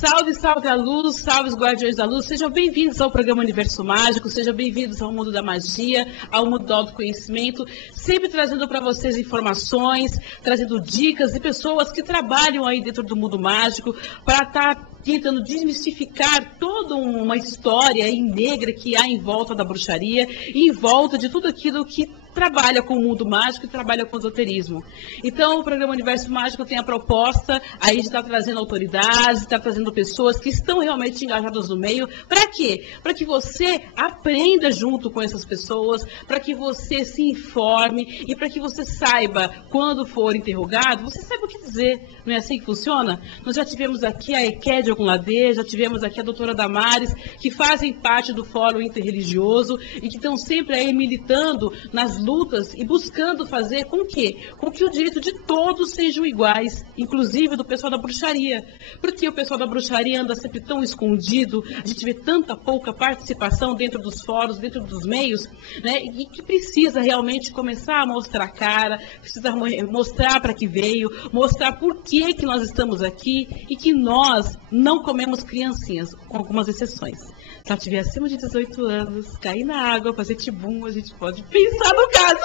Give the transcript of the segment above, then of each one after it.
Salve, salve a luz, salve os guardiões da luz, sejam bem-vindos ao programa Universo Mágico, sejam bem-vindos ao mundo da magia, ao mundo do autoconhecimento, sempre trazendo para vocês informações, trazendo dicas de pessoas que trabalham aí dentro do mundo mágico, para estar tentando desmistificar toda uma história aí negra que há em volta da bruxaria, e em volta de tudo aquilo que trabalha com o mundo mágico e trabalha com o esoterismo. Então, o programa Universo Mágico tem a proposta aí de estar trazendo autoridades, de estar trazendo pessoas que estão realmente engajadas no meio. Para quê? Para que você aprenda junto com essas pessoas, para que você se informe e para que você saiba, quando for interrogado, você saiba o que dizer. Não é assim que funciona? Nós já tivemos aqui a Ekédia Ogunladê, já tivemos aqui a doutora Damares, que fazem parte do Fórum Interreligioso e que estão sempre aí militando nas lutas e buscando fazer com que o direito de todos sejam iguais, inclusive do pessoal da bruxaria. Porque o pessoal da bruxaria anda sempre tão escondido, a gente vê tanta pouca participação dentro dos fóruns, dentro dos meios, né? E que precisa realmente começar a mostrar a cara, precisa mostrar para que veio, mostrar por que nós estamos aqui e que nós não comemos criancinhas, com algumas exceções. Se ela tiver acima de 18 anos, cair na água, fazer tibum, a gente pode pensar no caso.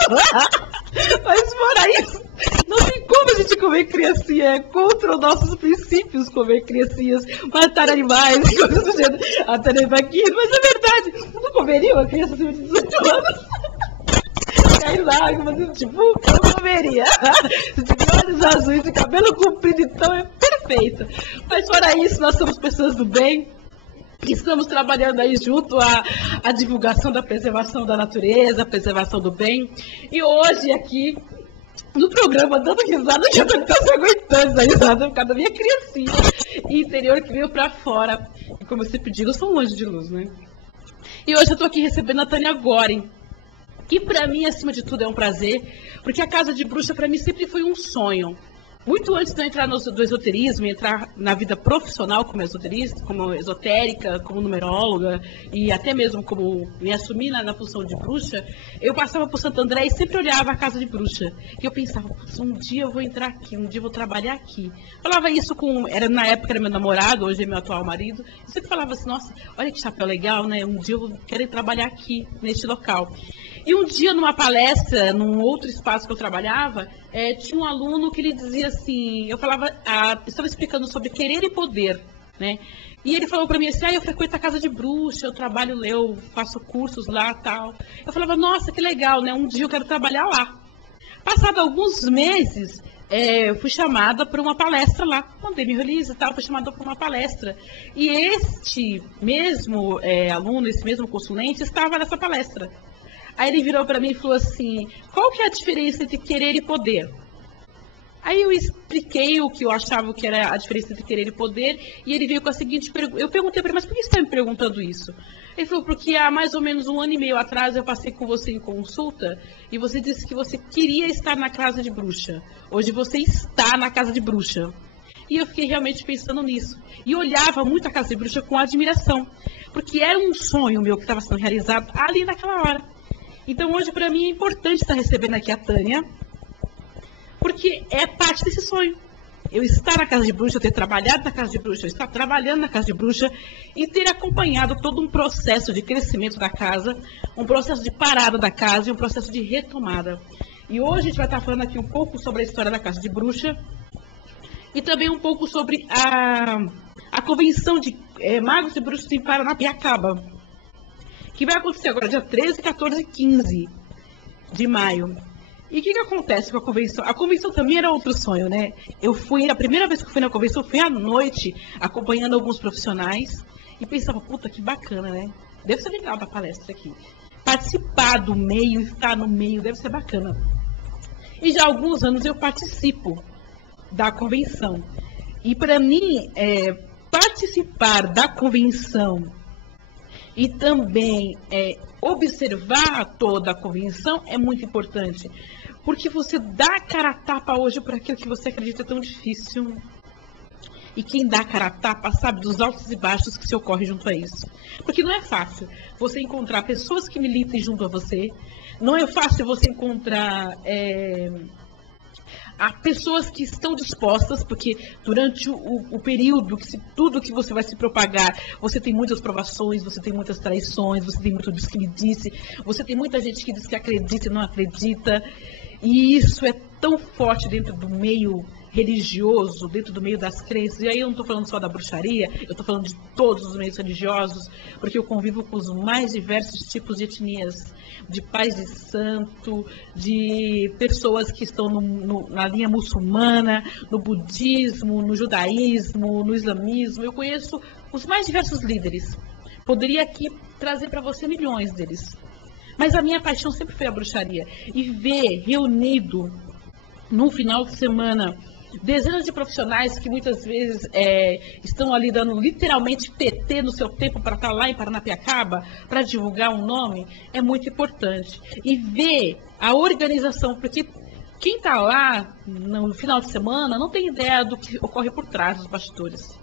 Mas fora isso, não tem como a gente comer criancinha. É contra os nossos princípios comer criancinhas, matar animais, coisas do gênero. Até nem vaquinho, mas é verdade. Eu não comeria uma criança acima de 18 anos. Cair na água, fazer tibum, eu não comeria. Se tiver olhos azuis e cabelo comprido, então é perfeito. Mas fora isso, nós somos pessoas do bem. Estamos trabalhando aí junto à divulgação da preservação da natureza, a preservação do bem. E hoje aqui, no programa, dando risada, já não estou se aguentando essa risada por causa da minha criancinha interior que veio para fora. E como eu sempre digo, eu sou um anjo de luz, né? E hoje eu estou aqui recebendo a Tânia Goren, que para mim, acima de tudo, é um prazer, porque a Casa de Bruxa para mim sempre foi um sonho. Muito antes de eu entrar do esoterismo, entrar na vida profissional como esoterista, como esotérica, como numeróloga, e até mesmo como me assumir na função de bruxa, eu passava por Santo André e sempre olhava a Casa de Bruxa. E eu pensava, um dia eu vou entrar aqui, um dia eu vou trabalhar aqui. Falava isso na época era meu namorado, hoje é meu atual marido, eu sempre falava assim, nossa, olha que chapéu legal, né? Um dia eu quero trabalhar aqui, neste local. E um dia, numa palestra, num outro espaço que eu trabalhava, tinha um aluno que ele dizia assim, eu estava explicando sobre querer e poder, né? E ele falou para mim assim, eu frequento a Casa de Bruxa, eu trabalho, eu faço cursos lá e tal. Eu falava, nossa, que legal, né? Um dia eu quero trabalhar lá. Passado alguns meses, eu fui chamada para uma palestra lá, mandei me release e tal, fui chamada para uma palestra. E este mesmo aluno, esse mesmo consulente, estava nessa palestra. Aí ele virou para mim e falou assim, qual que é a diferença entre querer e poder? Aí eu expliquei o que eu achava que era a diferença entre querer e poder, e ele veio com a seguinte pergunta. Eu perguntei para ele, mas por que você está me perguntando isso? Ele falou, porque há mais ou menos 1 ano e meio atrás eu passei com você em consulta, e você disse que você queria estar na Casa de Bruxa. Hoje você está na Casa de Bruxa. E eu fiquei realmente pensando nisso. E olhava muito a Casa de Bruxa com admiração, porque era um sonho meu que estava sendo realizado ali naquela hora. Então, hoje, para mim, é importante estar recebendo aqui a Tânia, porque é parte desse sonho. Eu estar na Casa de Bruxa, eu ter trabalhado na Casa de Bruxa, eu estar trabalhando na Casa de Bruxa e ter acompanhado todo um processo de crescimento da casa, um processo de parada da casa e um processo de retomada. E hoje a gente vai estar falando aqui um pouco sobre a história da Casa de Bruxa e também um pouco sobre a convenção de magos e bruxos em Paranapiacaba, que vai acontecer agora dia 13, 14 e 15 de maio. E o que acontece com a convenção? A convenção também era outro sonho, né? A primeira vez que eu fui na convenção, eu fui à noite, acompanhando alguns profissionais, e pensava, puta, que bacana, né? Deve ser legal da palestra aqui. Participar do meio, estar no meio, deve ser bacana. E já há alguns anos eu participo da convenção. E para mim, participar da convenção e também observar toda a convenção é muito importante. Porque você dá cara a tapa hoje por aquilo que você acredita é tão difícil. E quem dá cara a tapa sabe dos altos e baixos que se ocorre junto a isso. Porque não é fácil você encontrar pessoas que militem junto a você. Não é fácil você encontrar Há pessoas que estão dispostas, porque durante o período, tudo que você vai se propagar, você tem muitas provações, você tem muitas traições, você tem muito diz que me disse, você tem muita gente que diz que acredita e não acredita, e isso é tão forte dentro do meio religioso, dentro do meio das crenças, e aí eu não estou falando só da bruxaria, eu estou falando de todos os meios religiosos, porque eu convivo com os mais diversos tipos de etnias, de pais de santo, de pessoas que estão na linha muçulmana, no budismo, no judaísmo, no islamismo, eu conheço os mais diversos líderes. Poderia aqui trazer para você milhões deles. Mas a minha paixão sempre foi a bruxaria. E ver reunido num final de semana dezenas de profissionais que muitas vezes estão ali dando literalmente PT no seu tempo para estar lá em Paranapiacaba, para divulgar um nome, é muito importante. E ver a organização, porque quem está lá no final de semana não tem ideia do que ocorre por trás dos bastidores.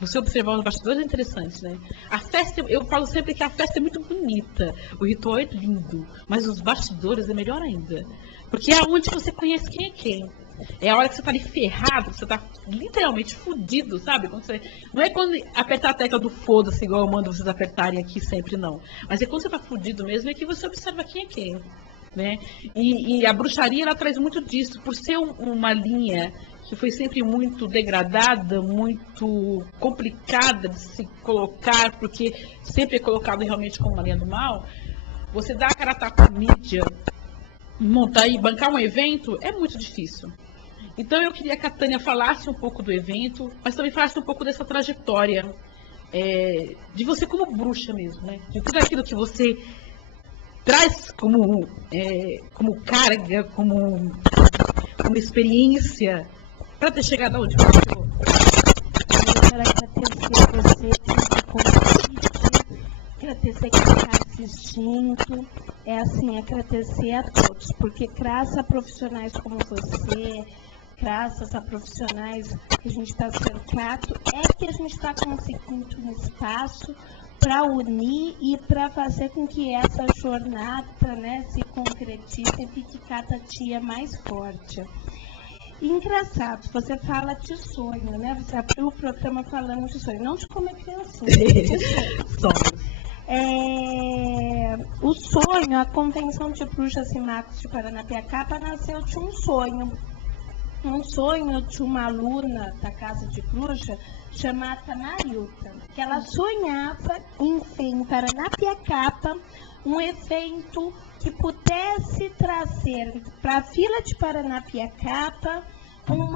Você observar os bastidores é interessante, né? A festa, eu falo sempre que a festa é muito bonita, o ritual é lindo, mas os bastidores é melhor ainda. Porque é onde você conhece quem é quem. É a hora que você tá ali ferrado, que você tá literalmente fudido, sabe? Não é quando apertar a tecla do foda-se, igual eu mando vocês apertarem aqui sempre, não. Mas é quando você tá fudido mesmo, é que você observa quem é quem, né? E a bruxaria, ela traz muito disso, por ser uma linha que foi sempre muito degradada, muito complicada de se colocar, porque sempre é colocado realmente como uma linha do mal. Você dá a cara a tapa à mídia, montar e bancar um evento, é muito difícil. Então eu queria que a Tânia falasse um pouco do evento, mas também falasse um pouco dessa trajetória, de você como bruxa mesmo, né? De tudo aquilo que você traz como carga, como experiência, para ter chegado aonde você chegou. Eu quero agradecer você pelo convite, agradecer quem está assistindo, agradecer a todos, porque graças a profissionais como você, graças a profissionais que a gente está cercado, é que a gente está conseguindo um espaço para unir e para fazer com que essa jornada, né, se concretize e fique cada dia mais forte. E engraçado, você fala de sonho, né? Você abriu o programa falando de sonho, não de como é criancinha, de sonho. O sonho, a Convenção de Bruxas e Magos de Paranapiacaba nasceu de um sonho de uma aluna da Casa de Bruxa chamada Marilta, que ela sonhava em Paranapiacaba um evento que pudesse trazer para a Vila de Paranapiacaba um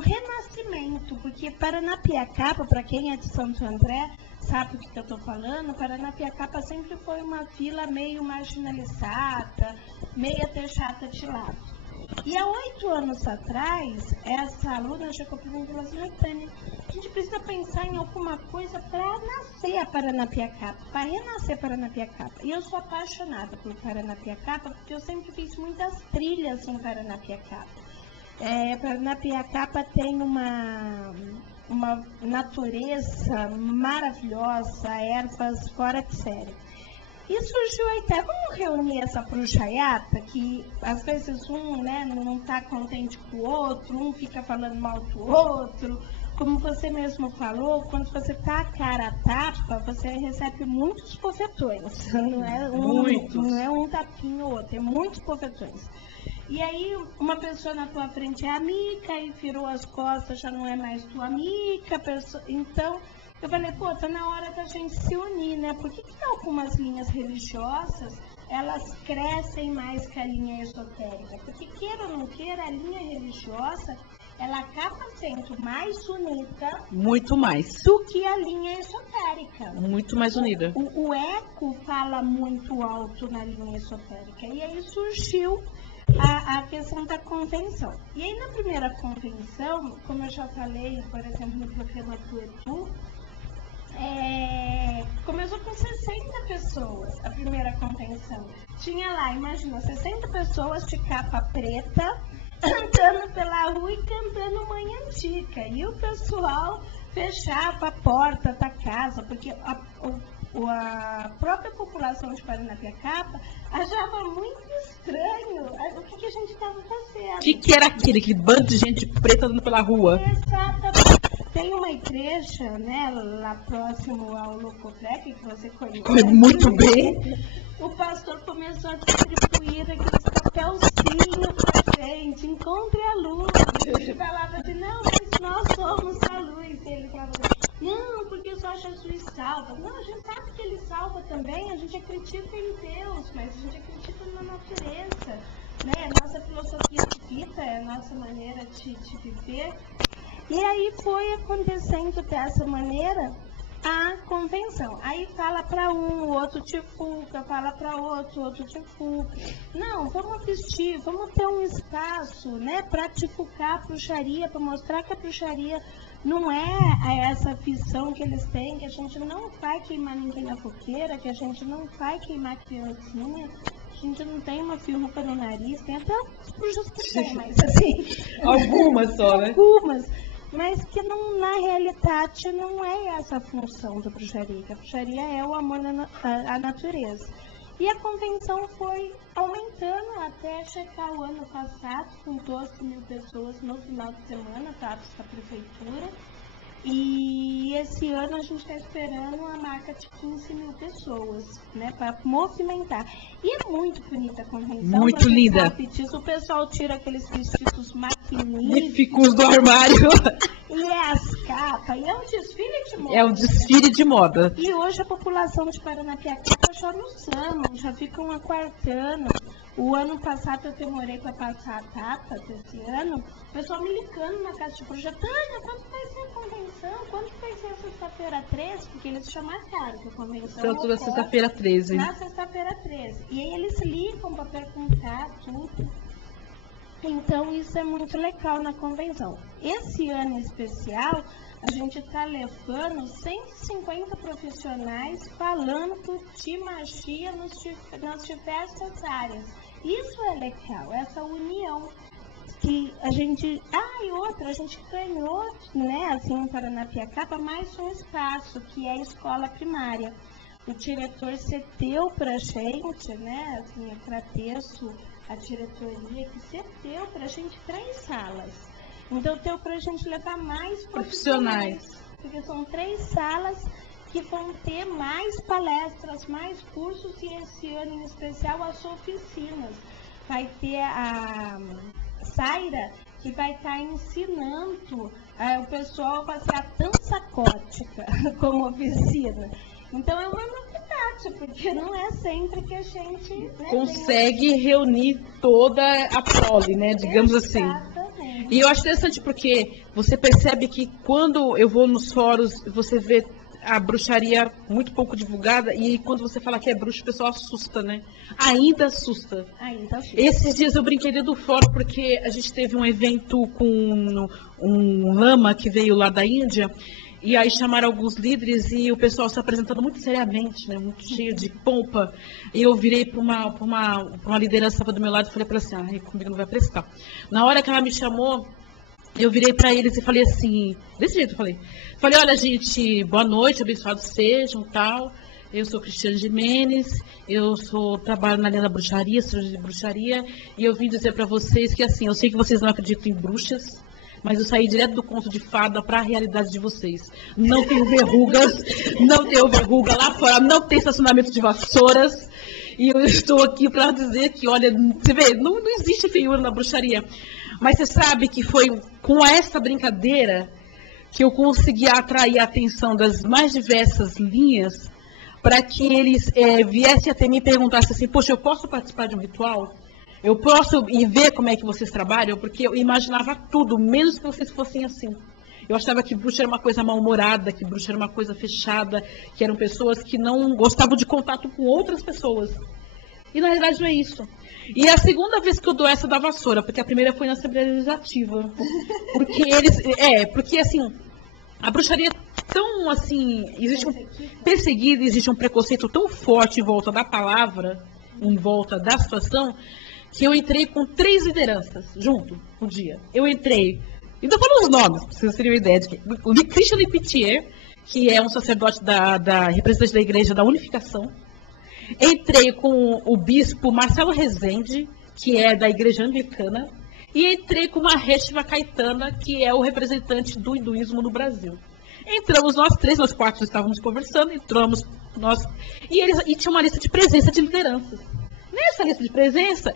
renascimento, porque Paranapiacaba, para quem é de Santo André, sabe o que eu estou falando, Paranapiacaba sempre foi uma vila meio marginalizada, meio deixada de lado. E há 8 anos atrás, essa aluna chegou para mim e falou assim: Tânia, a gente precisa pensar em alguma coisa para nascer a Paranapiacaba, para renascer Paranapiacaba. E eu sou apaixonada por Paranapiacaba, porque eu sempre fiz muitas trilhas em Paranapiacaba. Paranapiacaba tem uma natureza maravilhosa, ervas fora de série. E surgiu a ideia, vamos reunir essa bruxaiata, que às vezes um, né, não está contente com o outro, um fica falando mal do outro. Como você mesmo falou, quando você está a cara a tapa, você recebe muitos bofetões. Não é um tapinho ou outro, é muitos bofetões. E aí uma pessoa na tua frente é amiga e virou as costas, já não é mais tua amiga. Então eu falei, tá na hora da gente se unir, né? Por que algumas linhas religiosas, elas crescem mais que a linha esotérica? Porque, queira ou não queira, a linha religiosa, ela acaba sendo mais unida... Muito mais. ...do que a linha esotérica. Muito mais unida. O eco fala muito alto na linha esotérica. E aí surgiu a questão da convenção. E aí, na primeira convenção, como eu já falei, por exemplo, no programa do Edu, começou com 60 pessoas, a primeira convenção. Tinha lá, imagina, 60 pessoas de capa preta, andando pela rua e cantando Mãe Antiga. E o pessoal fechava a porta da casa, porque a própria população de Paranapiacaba achava muito estranho o que a gente estava fazendo. O que era aquele bando de gente preta andando pela rua? Exatamente. Tem uma igreja, né, lá próximo ao Locotrec, que você conhece. Muito bem. O pastor começou a distribuir aqueles papelzinhos pra gente, encontre a luz. Ele falava assim, não, mas nós somos a luz. E ele falava assim, não, porque só Jesus salva. Não, a gente sabe que ele salva também, a gente acredita em Deus, mas a gente acredita na natureza. Né? A nossa filosofia de vida, é a nossa maneira de viver. E aí foi acontecendo dessa maneira a convenção. Aí fala para um, o outro te fuga, fala para outro, o outro te fuga. Não, vamos vestir, vamos ter um espaço, né, para tifucar a bruxaria, para mostrar que a bruxaria não é essa visão que eles têm, que a gente não vai queimar ninguém na fogueira, que a gente não vai queimar criancinha. A gente não tem uma ferruca no nariz, tem até as bruxas que tem, mas assim... Algumas só, né? Algumas. Mas que não, na realidade não é essa a função da bruxaria, que a bruxaria é o amor à natureza. E a convenção foi aumentando até chegar o ano passado, com 12 mil pessoas no final de semana, dados da prefeitura. E esse ano a gente está esperando uma marca de 15 mil pessoas, né, para movimentar. E é muito bonita a convenção. Muito linda. Disso, o pessoal tira aqueles vestidos magníficos. Magníficos do armário. E é as capas, e é um desfile de moda. É um desfile de moda. E hoje a população de Paranapiacaba já nos ama, já ficam aguardando. O ano passado eu demorei para passar a data desse ano, o pessoal me ligando na casa de bruxa, Tânia, quando vai ser a convenção? Quando vai ser a sexta-feira 13? Porque eles já marcaram que a convenção São toda sexta-feira 13. Na sexta-feira 13. E aí eles ligam para perguntar tudo. Então isso é muito legal na convenção. Esse ano em especial, a gente está levando 150 profissionais falando de magia nas diversas áreas. Isso é legal, essa união que a gente... e outra, a gente ganhou, né, assim, em Paranapiacaba, mais um espaço, que é a escola primária. O diretor cedeu para a gente, né, assim, eu agradeço a diretoria que cedeu para a gente 3 salas. Então, deu para a gente levar mais profissionais. Porque são 3 salas que vão ter mais palestras, mais cursos e esse ano em especial as oficinas. Vai ter a Zaira, que vai estar ensinando o pessoal a fazer a dança gótica como oficina. Então é uma novidade, porque não é sempre que a gente, né, consegue reunir toda a prole, né, digamos assim. E eu acho interessante porque você percebe que quando eu vou nos fóruns, você vê a bruxaria muito pouco divulgada e quando você fala que é bruxa, o pessoal assusta, né? Ainda assusta. Esses dias eu brinquei dentro do fórum porque a gente teve um evento com um lama que veio lá da Índia e aí chamaram alguns líderes e o pessoal se apresentando muito seriamente, né? Muito cheio de pompa. E eu virei para uma liderança que estava do meu lado e falei para ela assim, comigo não vai prestar. Na hora que ela me chamou, eu virei para eles e falei assim, desse jeito eu falei, olha gente, boa noite, abençoados sejam, tal. Eu sou Cristiane Jimenez, trabalho na linha da bruxaria, sou de bruxaria, e eu vim dizer para vocês que assim, eu sei que vocês não acreditam em bruxas, mas eu saí direto do conto de fada para a realidade de vocês. Não tenho verrugas, não tenho verruga lá fora, não tem estacionamento de vassouras. E eu estou aqui para dizer que, olha, você vê, não existe feiura na bruxaria. Mas você sabe que foi com essa brincadeira que eu consegui atrair a atenção das mais diversas linhas para que eles viessem até mim e perguntassem assim, poxa, eu posso participar de um ritual? Eu posso ir ver como é que vocês trabalham? Porque eu imaginava tudo, menos que vocês fossem assim. Eu achava que bruxa era uma coisa mal-humorada, que bruxa era uma coisa fechada, que eram pessoas que não gostavam de contato com outras pessoas. E na realidade não é isso. E é a segunda vez que eu dou essa da vassoura, porque a primeira foi na Assembleia Legislativa. Porque assim, a bruxaria é tão assim, existe existe um preconceito tão forte em volta da palavra, em volta da situação, que eu entrei com 3 lideranças junto no dia. Eu entrei, então falando os nomes, para vocês terem uma ideia de que o Christian Lipitier, que é um sacerdote da representante da Igreja da Unificação. Entrei com o bispo Marcelo Rezende, que é da Igreja Anglicana, e entrei com Maheshva Caetana, que é o representante do hinduísmo no Brasil. Entramos nós três, nós quatro estávamos conversando, entramos nós, e tinha uma lista de presença de lideranças. Nessa lista de presença,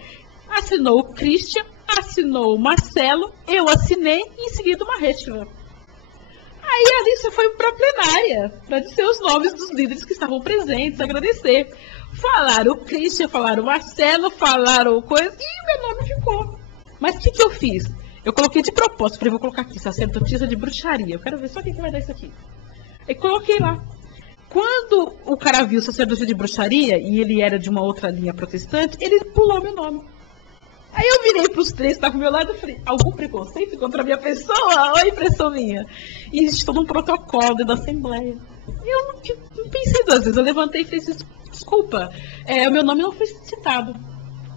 assinou o Christian, assinou o Marcelo, eu assinei e em seguida o Maheshva. Aí a lista foi para a plenária, para dizer os nomes dos líderes que estavam presentes, agradecer. Falaram o Christian, falaram o Marcelo, falaram coisa, e meu nome ficou. Mas o que eu fiz? Eu coloquei de propósito, falei, vou colocar aqui, sacerdotisa de bruxaria. Eu quero ver só quem que vai dar isso aqui. Aí coloquei lá. Quando o cara viu sacerdotisa de bruxaria, e ele era de uma outra linha protestante, ele pulou meu nome. Aí eu virei para os três que estavam ao meu lado e falei, algum preconceito contra a minha pessoa? Ou a impressão minha? E existe todo um protocolo dentro da Assembleia. Eu não pensei duas vezes, eu levantei e falei assim, desculpa, o meu nome não foi citado.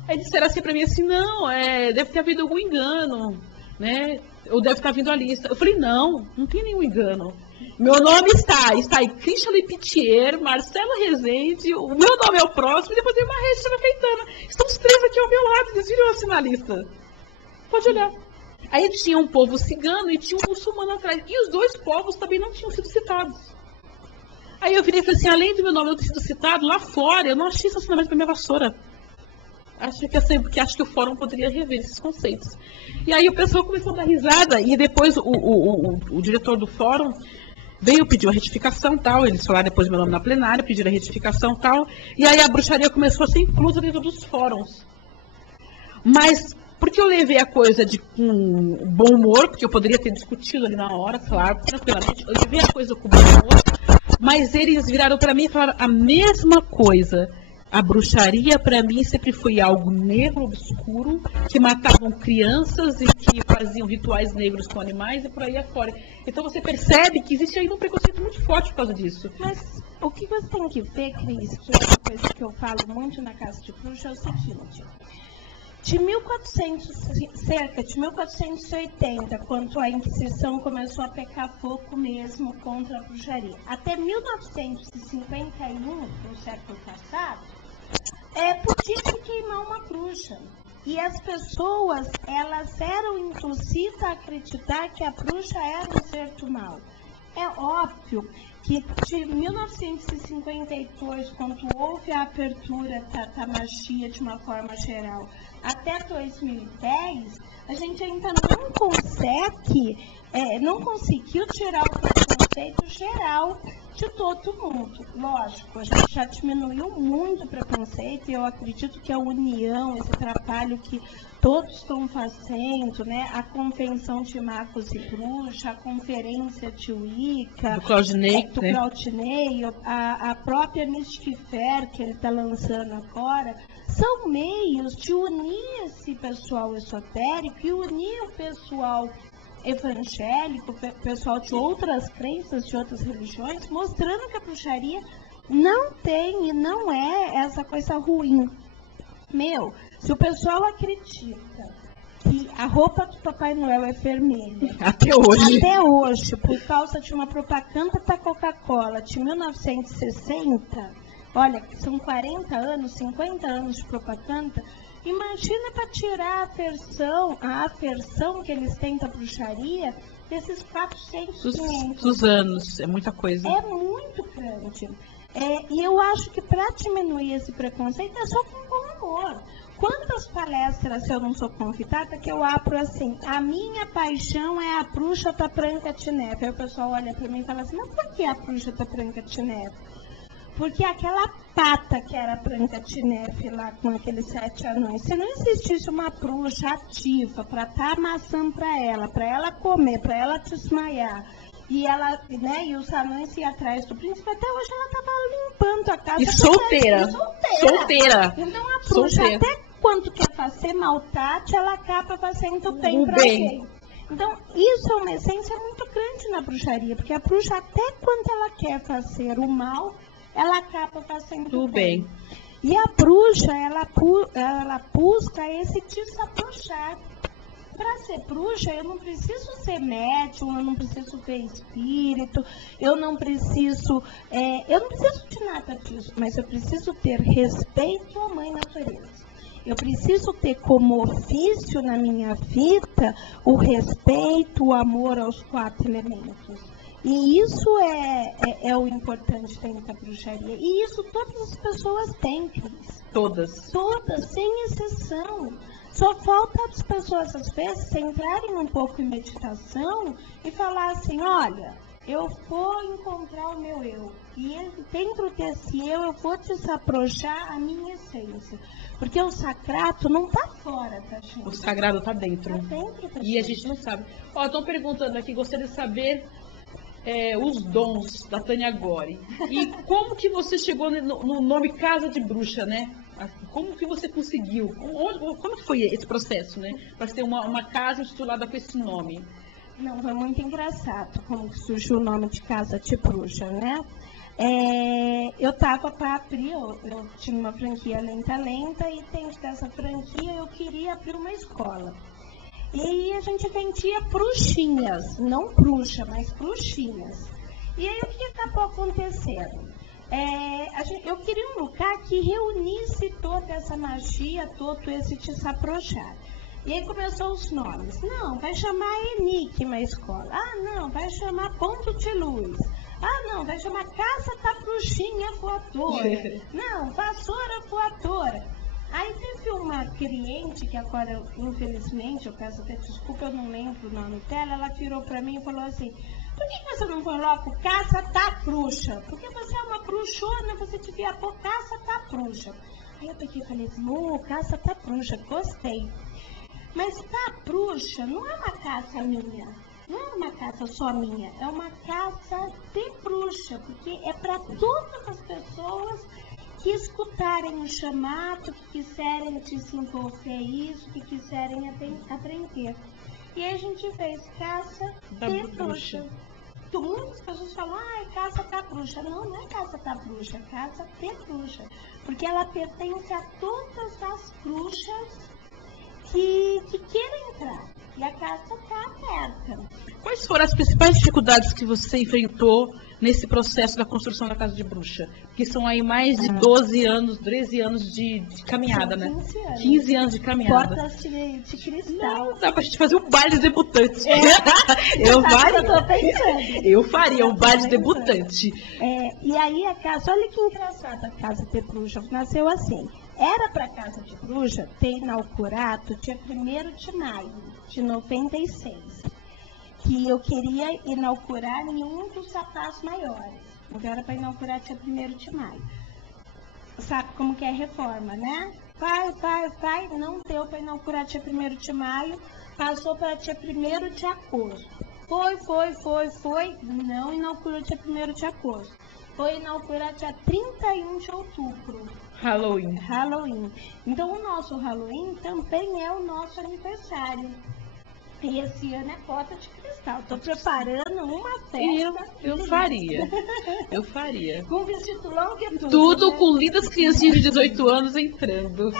Aí disseram assim para mim assim, não, deve ter havido algum engano, né? Ou deve estar vindo a lista. Eu falei, não tem nenhum engano. Meu nome está aí Christian Lepitier, Marcelo Rezende, o meu nome é o próximo, e depois tem Maheshva Caetana. Estão os três aqui ao meu lado, eles viram assim na lista. Pode olhar. Aí tinha um povo cigano e tinha um muçulmano atrás. E os dois povos também não tinham sido citados. Aí eu virei e falei assim, além do meu nome não ter sido citado, lá fora, eu não achei estacionamento para minha vassoura. Acho que o fórum poderia rever esses conceitos. E aí o pessoal começou a dar risada, e depois o diretor do fórum veio pedir a retificação tal, eles falaram depois meu nome na plenária, pediram a retificação tal, e aí a bruxaria começou a ser inclusa dentro dos fóruns. Mas, porque eu levei a coisa com bom humor, porque eu poderia ter discutido ali na hora, claro, tranquilamente, eu levei a coisa com bom humor, mas eles viraram para mim e falaram a mesma coisa. A bruxaria, para mim, sempre foi algo negro, obscuro, que matavam crianças e que faziam rituais negros com animais e por aí afora. Então você percebe que existe ainda um preconceito muito forte por causa disso. Mas o que você tem que ver, Cris, que é uma coisa que eu falo muito na Casa de Bruxa, é o seguinte. Cerca de 1480, quando a Inquisição começou a pecar fogo mesmo contra a bruxaria, até 1951, no século passado, podia se queimar uma bruxa. E as pessoas, elas eram induzidas a acreditar que a bruxa era um ser do mal. É óbvio que de 1952, quando houve a abertura da magia de uma forma geral, até 2010, a gente ainda não conseguiu tirar o preconceito geral de todo mundo. Lógico, a gente já diminuiu muito o preconceito e eu acredito que a união, esse trabalho que todos estão fazendo, né? A convenção de magos e bruxa, a conferência de Wicca, do Claudinei, a própria Mystic Fair que ele está lançando agora, são meios de unir esse pessoal esotérico e unir o pessoal evangélico, pessoal de outras crenças, de outras religiões, mostrando que a bruxaria não tem e não é essa coisa ruim. Se o pessoal acredita que a roupa do Papai Noel é vermelha, até hoje, por causa de uma propaganda da Coca-Cola de 1960, olha, são 40 anos, 50 anos de propaganda. Imagina para tirar a aversão que eles têm da bruxaria desses 400, 500 anos. É muita coisa. É muito grande. E eu acho que para diminuir esse preconceito é só com bom amor. Quantas palestras eu não sou convidada que eu abro assim, a minha paixão é a bruxa da Branca de Neve. Aí o pessoal olha para mim e fala assim, mas por que a bruxa da Branca de Neve? Porque aquela pata que era Branca de Neve lá com aqueles 7 anões, se não existisse uma bruxa ativa para estar amassando para ela comer, para ela desmaiar, e ela, né, e os anões iam atrás do príncipe, até hoje ela estava limpando a casa. E solteira. Então a bruxa, até quando quer fazer maldade, ela acaba fazendo bem para alguém. Então, isso é uma essência muito grande na bruxaria, porque a bruxa, até quando ela quer fazer o mal, ela acaba fazendo bem. E a bruxa, ela busca esse desabrochar. para ser bruxa, eu não preciso ser médium, eu não preciso ver espírito, eu não preciso de nada disso, mas eu preciso ter respeito à Mãe Natureza. Eu preciso ter como ofício na minha vida o respeito, o amor aos 4 elementos. E isso é o importante dentro da bruxaria. E isso todas as pessoas têm, Cris. Todas. Todas, sem exceção. Só falta as pessoas, às vezes, entrarem um pouco em meditação e falar assim, olha, eu vou encontrar o meu eu. E dentro desse eu vou desabrochar a minha essência. Porque o sagrado não está fora da gente. O sagrado está dentro. Está dentro da E a gente não sabe. Ó, estão perguntando aqui, gostaria de saber os dons da Tânia Gori. E como que você chegou no nome Casa de Bruxa, né? Como que você conseguiu? Como que foi esse processo, né? Para ter uma casa intitulada com esse nome? Não, foi muito engraçado como que surgiu o nome de Casa de Bruxa, né? Eu estava para abrir, eu tinha uma franquia Lenta Lenta e dentro dessa franquia eu queria abrir uma escola. E a gente vendia bruxinhas, não bruxa, mas bruxinhas. E aí o que acabou acontecendo? Eu queria um lugar que reunisse toda essa magia, todo esse desabrochar. E aí começou os nomes. Não, vai chamar Enigma a escola. Ah, não, vai chamar Ponto de Luz. Ah, não, vai chamar Casa da Bruxinha Voadora. Não, Vassoura Voadora. Aí teve uma cliente, que agora, infelizmente, eu peço até desculpa, eu não lembro o nome dela, ela virou para mim e falou assim, por que você não coloca o Casa da Bruxa? Porque você é uma bruxona, você devia pôr Casa da Bruxa. Aí eu peguei e falei assim, Casa da Bruxa, gostei. Mas da bruxa não é uma casa minha, não é uma casa só minha, é uma casa de bruxa, porque é para todas as pessoas que escutarem o chamado, que quiserem desenvolver isso, que quiserem aprender. E aí a gente fez Casa de Bruxa. Muitas pessoas falam, é Casa da Bruxa. Não, não é Casa da Bruxa, é Casa de Bruxa. Porque ela pertence a todas as bruxas que queiram entrar. E a casa está aberta. Quais foram as principais dificuldades que você enfrentou nesse processo da construção da Casa de Bruxa? Que são aí mais de 12 anos, 13 anos de caminhada, né? 15 anos. 15 anos de caminhada. Portas de cristal. Não, dá pra gente fazer um baile de debutante. Eu faria um baile de debutante. E aí a casa, olha que engraçado, a Casa de Bruxa nasceu assim. Era para a Casa de Bruxa ter inaugurado dia 1º de maio de 96. Que eu queria inaugurar em um dos sapatos maiores. Então era para inaugurar dia 1º de maio. Sabe como que é reforma, né? Vai, não deu para inaugurar dia 1º de maio, passou para dia 1º de agosto. Foi, não inaugurou dia 1º de agosto. Foi inaugurar dia 31 de outubro. Halloween. Então o nosso Halloween também é o nosso aniversário. E esse ano é porta de cristal. Estou preparando uma festa. Eu faria. Com vestido longo e tudo. Tudo né? com lindas criancinhas de 18 anos entrando.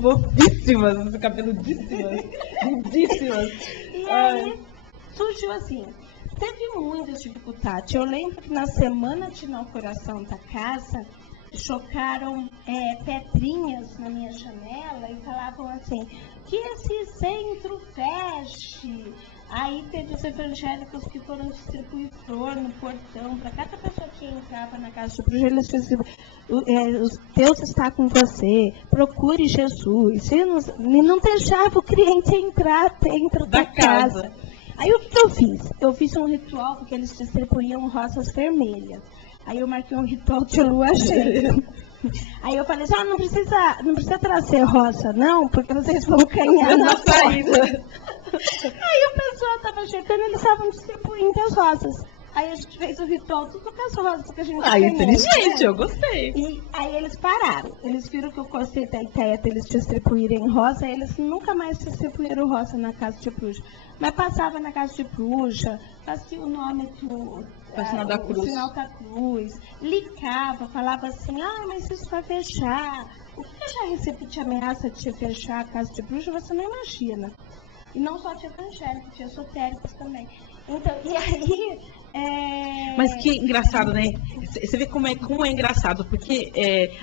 Fofíssimas, cabeludíssimas, lindíssimas. E aí surgiu assim. Teve muitas dificuldades. Eu lembro que na semana de inauguração da casa, chocaram pedrinhas na minha janela e falavam assim, que esse centro feche. Aí teve os evangélicos que foram distribuir flor no portão para cada pessoa que entrava na casa de bruxa. Eles diziam, Deus está com você, procure Jesus. E não deixava o cliente entrar dentro da casa. Aí o que eu fiz? Eu fiz um ritual porque eles distribuíam rosas vermelhas. Aí eu marquei um ritual de lua cheia. Aí eu falei assim, não precisa trazer rosa, não, porque vocês vão ganhar na saída. Aí o pessoal estava chegando, eles estavam distribuindo as rosas. Aí a gente fez o ritual tudo com as rosas que a gente ganhou. Inteligente, eu gostei. E aí eles pararam. Eles viram que eu gostei da ideia deles distribuírem rosa, eles nunca mais distribuíram rosa na casa de bruxa. Mas passava na casa de bruxa, fazia o nome do... O sinal da cruz. O sinal da cruz. Ligava, falava assim, mas isso vai fechar. O que eu já recebi de ameaça de te fechar a casa de bruxa, você não imagina. E não só de evangélicos, de esotéricos também. Então, e aí... Mas que engraçado, né? Você vê como é engraçado, porque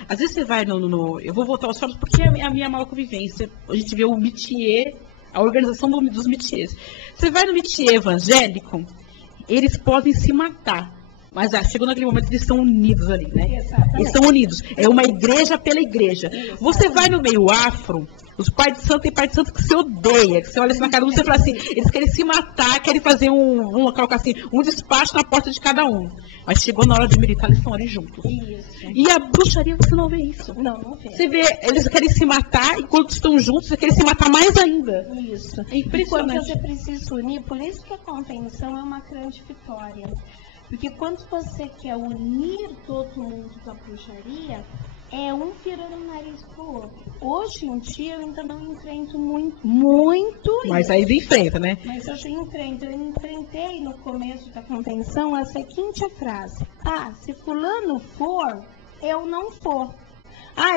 às vezes você vai eu vou voltar aos fatos porque é a minha maior convivência. A gente vê o métier, a organização dos métiers. Você vai no métier evangélico, eles podem se matar. Mas chegou naquele momento que eles estão unidos ali, né? Exatamente. Eles estão unidos. É uma igreja pela igreja. Exatamente. Você vai no meio afro, os pais de santo tem pai de santo que se odeia, que você olha assim na cara de um e fala assim, eles querem se matar, querem fazer um despacho na porta de cada um. Mas chegou na hora de militar, eles estão ali juntos. Isso. E a bruxaria, você não vê isso. Não vê. Você vê, eles querem se matar, e quando estão juntos, eles querem se matar mais ainda. Isso. É impressionante. Quando você precisa unir, por isso que a convenção é uma grande vitória. Porque quando você quer unir todo mundo com a bruxaria, é um virando o nariz pro outro. Hoje em dia eu ainda não enfrento muito Mas isso. aí enfrenta, né? Mas eu já enfrento. Eu enfrentei no começo da convenção a seguinte frase. Se fulano for, eu não for.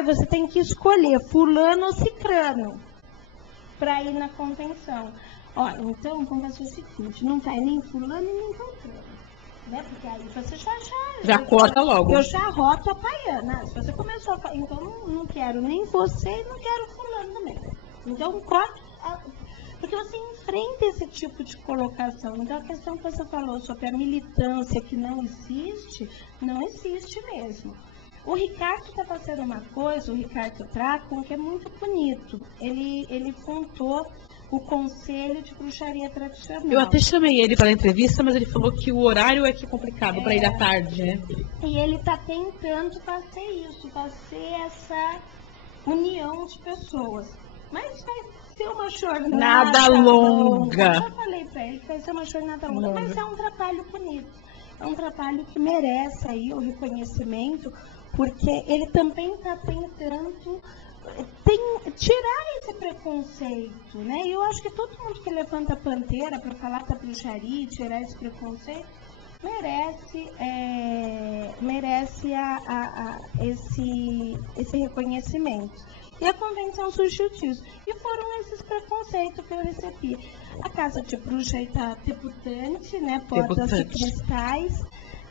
Você tem que escolher fulano ou cicrano para ir na convenção. Então vamos fazer o seguinte, não vai nem fulano e nem cicrano. Né? Porque aí você já corta logo. Eu já roto a paiana. Se você começou a então não quero nem você e não quero fulano também. Então corta. Porque você enfrenta esse tipo de colocação. Então a questão que você falou sobre a militância que não existe mesmo. O Ricardo está fazendo uma coisa, o Ricardo Traco, que é muito bonito. Ele fundou o Conselho de Bruxaria Tradicional. Eu até chamei ele para a entrevista, mas ele falou que o horário é que é complicado para ir à tarde, né? E ele está tentando fazer isso, fazer essa união de pessoas. Mas vai ser uma jornada longa. Eu já falei para ele que vai ser uma jornada longa, mas é um trabalho bonito. É um trabalho que merece aí o reconhecimento, porque ele também está tentando tirar esse preconceito, né? E eu acho que todo mundo que levanta a bandeira para falar da bruxaria e tirar esse preconceito merece esse reconhecimento. E a convenção surgiu disso. E foram esses preconceitos que eu recebi. A Casa de Bruxa está debutante, né? Portas de cristais.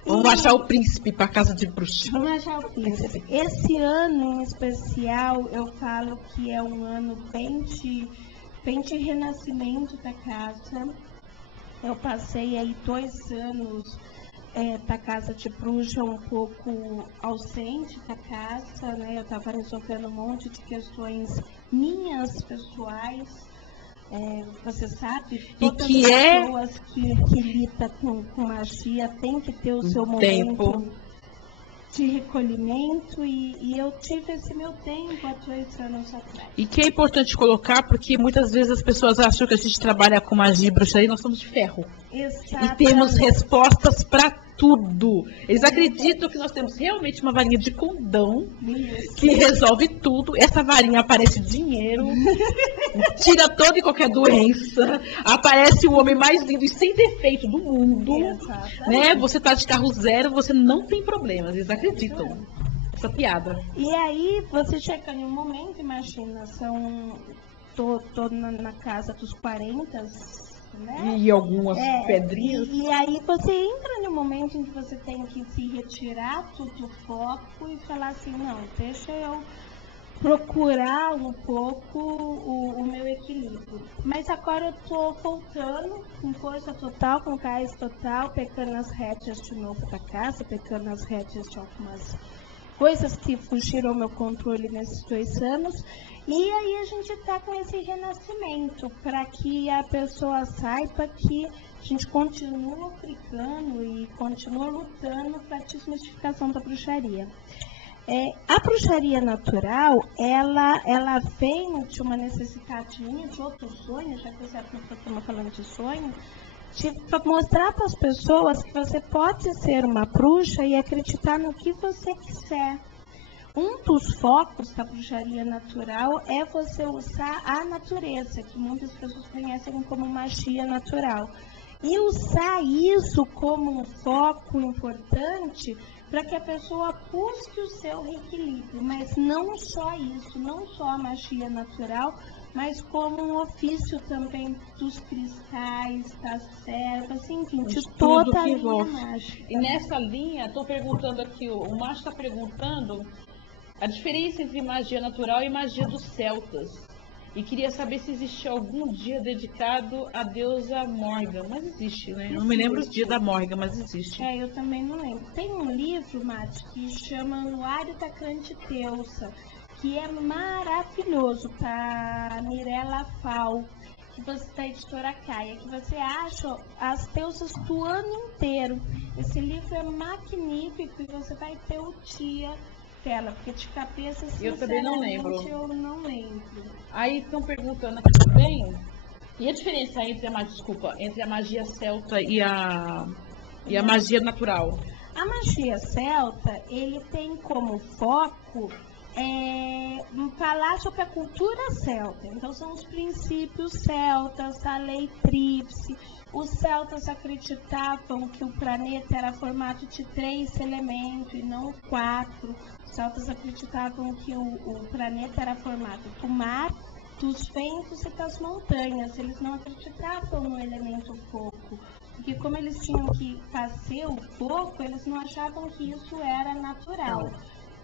Vamos achar o príncipe para a Casa de Bruxa. Vamos achar o príncipe. Esse ano em especial, eu falo que é um ano bem de renascimento da casa. Eu passei aí 2 anos da Casa de Bruxa um pouco ausente da casa, né? Eu estava resolvendo um monte de questões minhas, pessoais. Você sabe, todas as pessoas que lidam com magia têm que ter o seu momento de recolhimento e eu tive esse meu tempo há 2 anos atrás. E que é importante colocar, porque muitas vezes as pessoas acham que a gente trabalha com magia e bruxaria e nós somos de ferro. Exatamente. E temos respostas para tudo. Eles acreditam que nós temos realmente uma varinha de condão que resolve tudo. Essa varinha aparece dinheiro, tira toda e qualquer doença, aparece o homem mais lindo e sem defeito do mundo. Né? Você está de carro zero, você não tem problemas. Eles acreditam. Essa piada. E aí você chega em um momento, imagina, tô na casa dos 40, né? E algumas pedrinhas. E aí você entra no momento em que você tem que se retirar do foco e falar assim, não, deixa eu procurar um pouco o meu equilíbrio. Mas agora eu tô voltando com força total, com gás total, pegando as rédeas de novo da casa, pegando as rédeas de algumas coisas que fugiram ao meu controle nesses 2 anos. E aí a gente está com esse renascimento, para que a pessoa saiba que a gente continua brigando e continua lutando para a desmistificação da bruxaria. A bruxaria natural, ela vem de uma necessidade minha, de outro sonho, já que você está falando de sonho, para mostrar para as pessoas que você pode ser uma bruxa e acreditar no que você quiser. Um dos focos da bruxaria natural é você usar a natureza, que muitas pessoas conhecem como magia natural. E usar isso como um foco importante para que a pessoa busque o seu reequilíbrio, mas não só isso, não só a magia natural, mas como um ofício também dos cristais, das servas, enfim, de toda a linha mágica. E nessa linha, estou perguntando aqui, o Márcio está perguntando a diferença entre magia natural e magia dos celtas. E queria saber se existe algum dia dedicado à deusa Morgan. Mas existe, né? Não me lembro os dias da Morgan, mas existe. Eu também não lembro. Tem um livro, Mati, que chama Anuário da Cantiteusa, que é maravilhoso, para Mirella Fal, que você da editora Caia, que você acha as deusas do ano inteiro. Esse livro é magnífico e você vai ter o dia dela, porque de cabeça, eu também não lembro. Eu não lembro. Aí estão perguntando aqui também, e a diferença entre a magia celta e a magia natural? A magia celta, ele tem como foco falar sobre a cultura celta. Então são os princípios celtas, a lei tríplice. Os celtas acreditavam que o planeta era formado de 3 elementos e não 4. Os celtas acreditavam que o planeta era formado do mar, dos ventos e das montanhas. Eles não acreditavam no elemento fogo, porque como eles tinham que fazer o fogo, eles não achavam que isso era natural.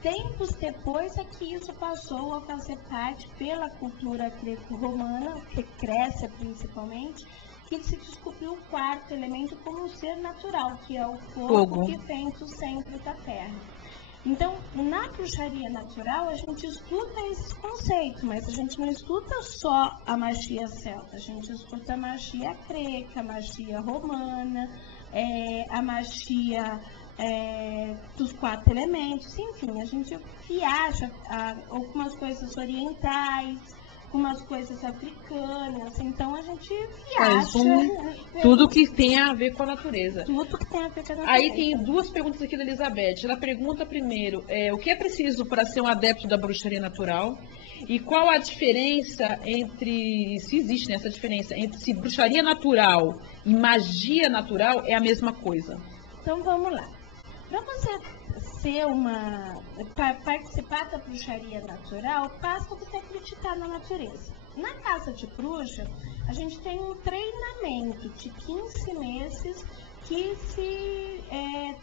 Tempos depois é que isso passou a fazer parte pela cultura greco-romana, que Grécia principalmente, que se descobriu o 4º elemento como um ser natural, que é o fogo que vem do centro da Terra. Então, na bruxaria natural, a gente estuda esses conceitos, mas a gente não estuda só a magia celta, a gente estuda a magia grega, a magia romana, a magia dos 4 elementos, enfim, a gente viaja algumas coisas orientais, algumas coisas africanas, então a gente viaja. Tudo que tem a ver com a natureza. Tudo que tem a ver com a natureza. Aí tem 2 perguntas aqui da Elizabeth. Ela pergunta primeiro, o que é preciso para ser um adepto da bruxaria natural? E qual a diferença entre, se existe essa diferença, entre se bruxaria natural e magia natural é a mesma coisa? Então vamos lá. Para você participar da bruxaria natural, basta você acreditar na natureza. Na casa de bruxa, a gente tem um treinamento de 15 meses que se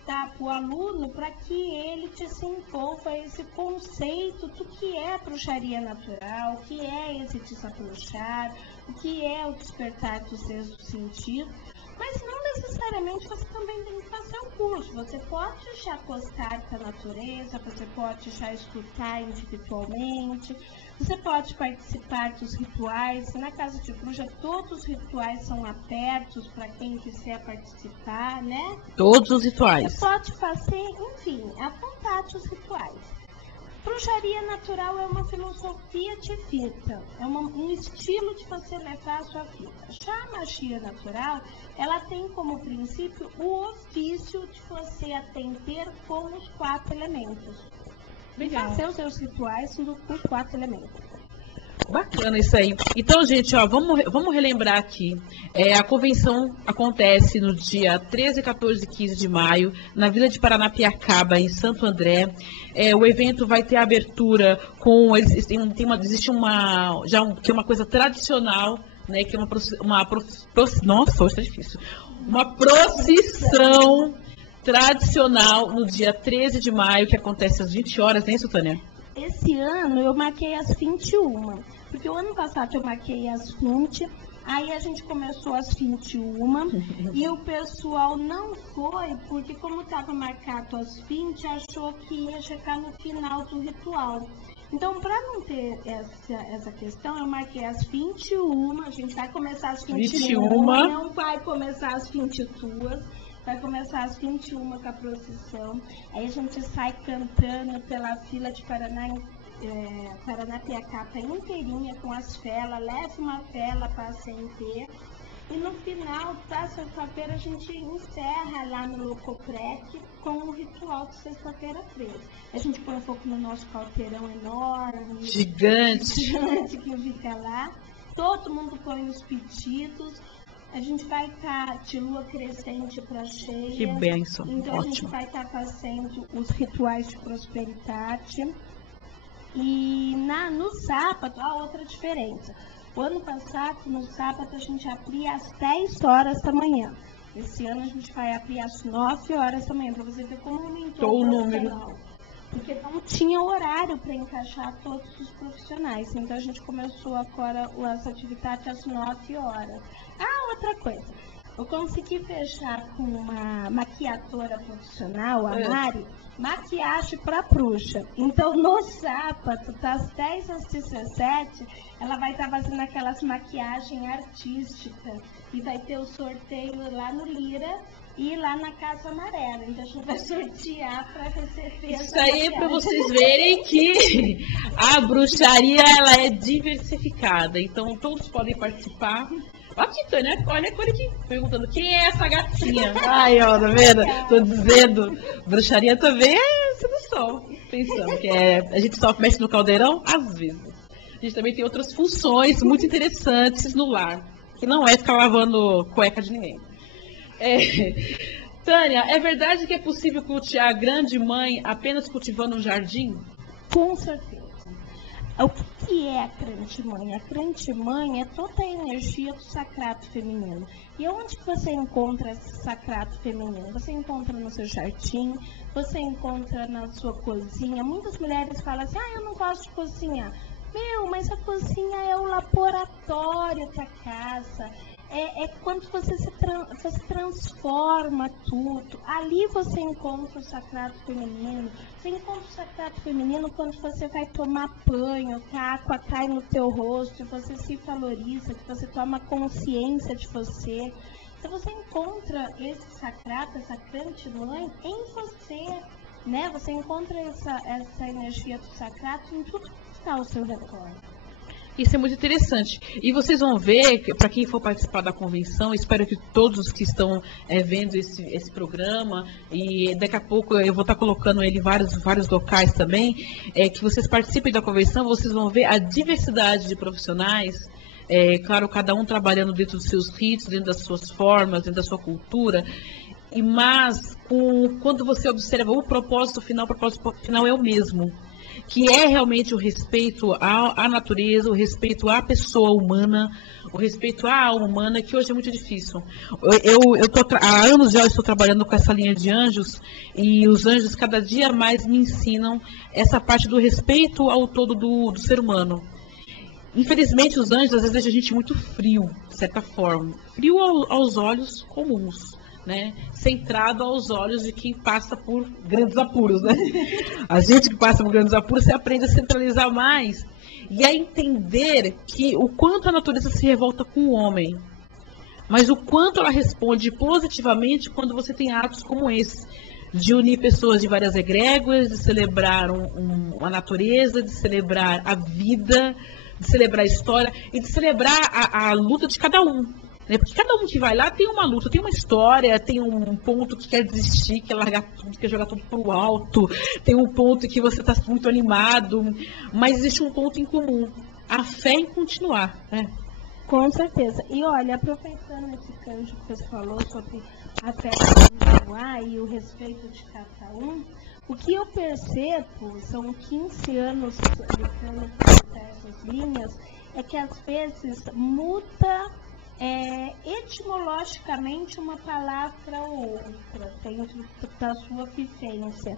dá para o aluno para que ele desenvolva esse conceito do que é bruxaria natural, o que é esse desabrochar, o que é o despertar do sexto sentido. Mas não necessariamente você também tem que fazer o curso. Você pode já gostar da natureza, você pode já escutar individualmente, você pode participar dos rituais. Na casa de bruxa, todos os rituais são abertos para quem quiser participar, né? Todos os rituais. Você pode fazer, enfim, à vontade os rituais. Bruxaria natural é uma filosofia de vida, é um estilo de você levar a sua vida. Já a magia natural, ela tem como princípio o ofício de você atender com os 4 elementos. Legal. Fazer os seus rituais com os 4 elementos. Bacana isso aí. Então, gente, vamos relembrar aqui. A convenção acontece no dia 13, 14 e 15 de maio, na Vila de Paranapiacaba, em Santo André. O evento vai ter abertura com... Existe uma coisa tradicional, né, que é nossa, hoje tá difícil. Uma procissão tradicional no dia 13 de maio, que acontece às 20 horas, né, Tânia? Esse ano eu marquei às 21, porque o ano passado eu marquei às 20, aí a gente começou às 21 e o pessoal não foi, porque como estava marcado às 20, achou que ia chegar no final do ritual. Então, para não ter essa questão, eu marquei às 21, a gente vai começar às 21, não vai começar às 22. Vai começar às 21 com a procissão. Aí a gente sai cantando pela fila de Paranapiacaba inteirinha com as velas. Leva uma vela para acender. E no final da sexta-feira a gente encerra lá no Locoprec com o ritual de sexta-feira 13. A gente põe um pouco no nosso calteirão enorme. Gigante. Gigante que fica lá. Todo mundo põe os pedidos. A gente vai estar de lua crescente para cheia. Que bênção, então, ótimo. A gente vai estar fazendo os rituais de prosperidade. E no sábado, há outra diferença. O ano passado, no sábado, a gente abria às 10 horas da manhã. Esse ano a gente vai abrir às 9 horas da manhã, para você ver como aumentou o número. Porque não tinha horário para encaixar todos os profissionais. Então a gente começou agora as atividades às 9 horas. Ah, outra coisa. Eu consegui fechar com uma maquiadora profissional, a Mari, maquiagem para bruxa. Então, no sábado, das 10 às 17, ela vai estar fazendo aquelas maquiagens artísticas. E vai ter o sorteio lá no Lira e lá na Casa Amarela. Então, a gente vai sortear para receber essa Isso aí é maquiagem. para vocês verem que a bruxaria ela é diversificada. Então, todos podem participar. Aqui, Tânia, olha aqui, perguntando quem é essa gatinha. Ai, ó, tá vendo? Tô dizendo, bruxaria também é sedução. Pensando que a gente só mexe no caldeirão, às vezes. A gente também tem outras funções muito interessantes no lar, que não é ficar lavando cueca de ninguém. Tânia, é verdade que é possível cultivar a grande mãe apenas cultivando um jardim? Com certeza. O que é a crante-mãe? A crante-mãe é toda a energia do sacrato feminino. E onde que você encontra esse sacrato feminino? Você encontra no seu jardim, você encontra na sua cozinha. Muitas mulheres falam assim, eu não gosto de cozinhar. Mas a cozinha é o laboratório da casa. É quando você transforma tudo. Ali você encontra o sacrato feminino. Você encontra o sacrato feminino quando você vai tomar banho, que a água cai no teu rosto, você se valoriza, que você toma consciência de você. Então você encontra esse sacrato, essa grande mãe em você, né? Você encontra essa energia do sacrato em tudo que está ao seu redor. Isso é muito interessante. E vocês vão ver, para quem for participar da convenção, espero que todos que estão vendo esse programa, e daqui a pouco eu vou estar colocando ele em vários locais também, que vocês participem da convenção, vocês vão ver a diversidade de profissionais, claro, cada um trabalhando dentro dos seus ritos, dentro das suas formas, dentro da sua cultura, mas quando você observa o propósito final é o mesmo, que é realmente o respeito à natureza, o respeito à pessoa humana, o respeito à alma humana, que hoje é muito difícil. Há anos já estou trabalhando com essa linha de anjos, e os anjos cada dia mais me ensinam essa parte do respeito ao todo do ser humano. Infelizmente, os anjos às vezes deixam a gente muito frio, de certa forma. Frio aos olhos comuns, né? Centrado aos olhos de quem passa por grandes apuros, né? A gente que passa por grandes apuros, você aprende a centralizar mais e a entender que o quanto a natureza se revolta com o homem, mas o quanto ela responde positivamente quando você tem atos como esse, de unir pessoas de várias egrégoras, de celebrar a natureza, de celebrar a vida, de celebrar a história e de celebrar a luta de cada um. Porque cada um que vai lá tem uma luta, tem uma história, tem um ponto que quer desistir, quer largar tudo, quer jogar tudo para o alto, tem um ponto que você está muito animado, mas existe um ponto em comum, a fé em continuar. Né? Com certeza. E olha, aproveitando esse gancho que você falou sobre a fé em continuar e o respeito de cada um, o que eu percebo, são 15 anos lutando por essas linhas, é que às vezes muda etimologicamente uma palavra ou outra dentro da sua vivência,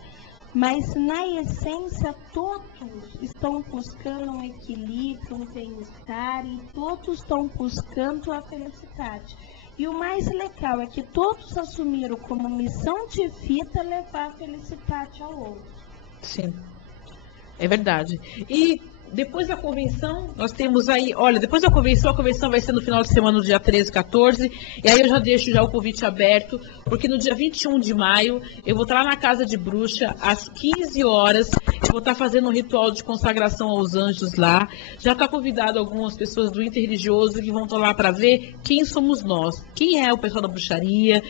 mas na essência todos estão buscando um equilíbrio, um bem-estar, e todos estão buscando a felicidade. E o mais legal é que todos assumiram como missão de vida levar a felicidade ao outro. Sim, é verdade. E depois da convenção, nós temos aí, olha, depois da convenção, a convenção vai ser no final de semana, no dia 13, 14, e aí eu já deixo o convite aberto, porque no dia 21 de maio, eu vou estar lá na Casa de Bruxa, às 15 horas, eu vou estar fazendo um ritual de consagração aos anjos lá, já está convidado algumas pessoas do interreligioso que vão estar lá para ver quem somos nós, quem é o pessoal da bruxaria,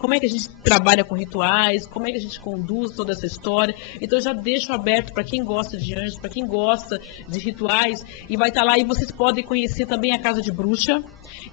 como é que a gente trabalha com rituais, como é que a gente conduz toda essa história. Então eu já deixo aberto para quem gosta de anjos, para quem gosta de rituais, e vai estar lá, e vocês podem conhecer também a Casa de Bruxa,